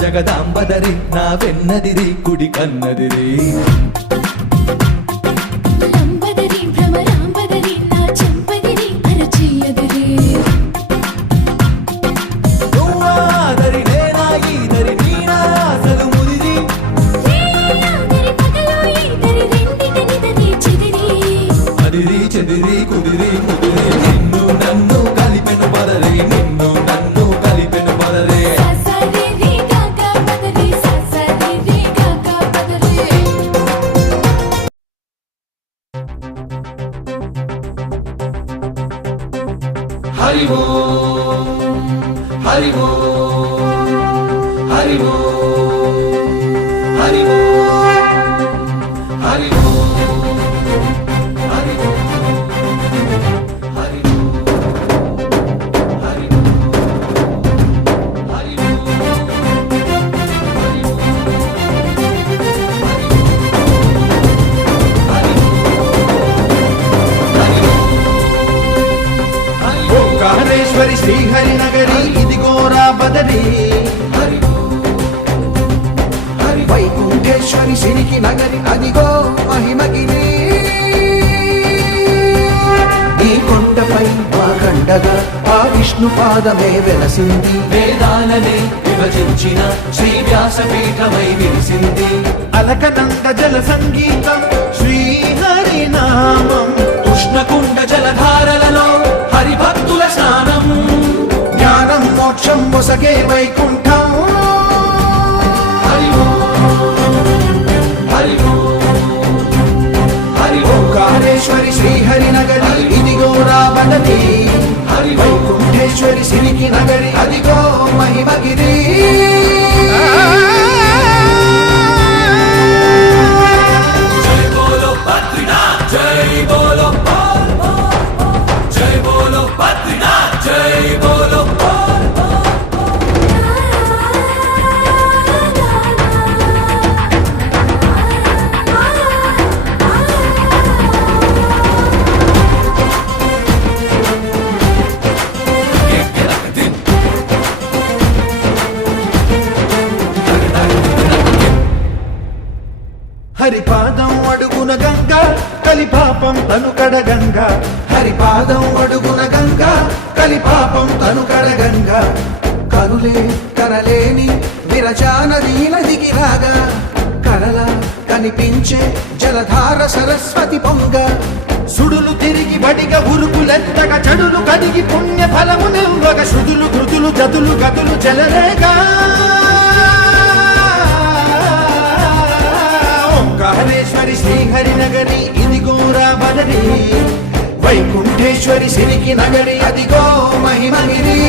జగదాంబదరి నా వెన్నదిరి కుడి కన్నదిరి లంబదరి భ్రమరాంబదరి నా చెంపదిరి అరచేయదిరి నువ్వాదరి నేనా ఈదరి నీనా అసలు ముదిరి రేయాదరి పగలో ఈదరి రెండిటనిదరి చెదిరి అదిరి చెదిరి కుదిరి ముదిరి నిన్ను నన్ను కలిపెను పదరి నిన్ను నన్ను కలిపెను పదరే హరి ఓం హరి ఓం హరి ఓం హరి ఓం హరి ఓం హరి ఓం హరి ఓంకారేశ్వరి శ్రీహరి నగరి ఇదిగోరా బదరి వైకుంఠేశ్వరి సిరికి నగరి అదిగో మహిమగిరి ఈ కొండపై మా కండగా ఆ విష్ణు పాదమే వెలసింది వేదాలనే విభజించిన శ్రీ వ్యాసపీఠమై విరిసింది అలకనంద జల సంగీతం శ్రీహరి నామం ఉష్ణకుండ జలధారలలో హరిభక్తుల స్నానం జ్ఞానం మోక్షం మొసగే వైకుంఠం హరి ఓం హరి ఓం హరి ఓం ఓంకారేశ్వరి శ్రీహరి నగరి ఇదిగో రాబడది హరి ఓం వైకుంఠేశ్వరి సిరికి నగరి అదిగో మహిమగిరి జై బోలో బద్రీనాథ్ జై బోలో జై బోలో బద్రీనాథ్ జై బోలో హరిపాదం అడుగున గంగా కలిపాపం తను కడగంగా హరిపాదం అడుగున గంగా కలిపాపం తను కడగంగా కనులే కరలేని విరచానది నదికి రాగా కరల కనిపించే జలధార సరస్వతి పొంగ సుడులు తిరిగి బడిగా ఉరుకులెత్తగా చెడులు కడిగి పుణ్య ఫలము నిల్వగా శృతులు ధృతులు జతులు గతులు జలరేగా ఓంకారేశ్వరి శ్రీహరి నగరి ఇదిగోరా బదరి వైకుంఠేశ్వరి సిరికి నగరి అదిగో మహిమగిరి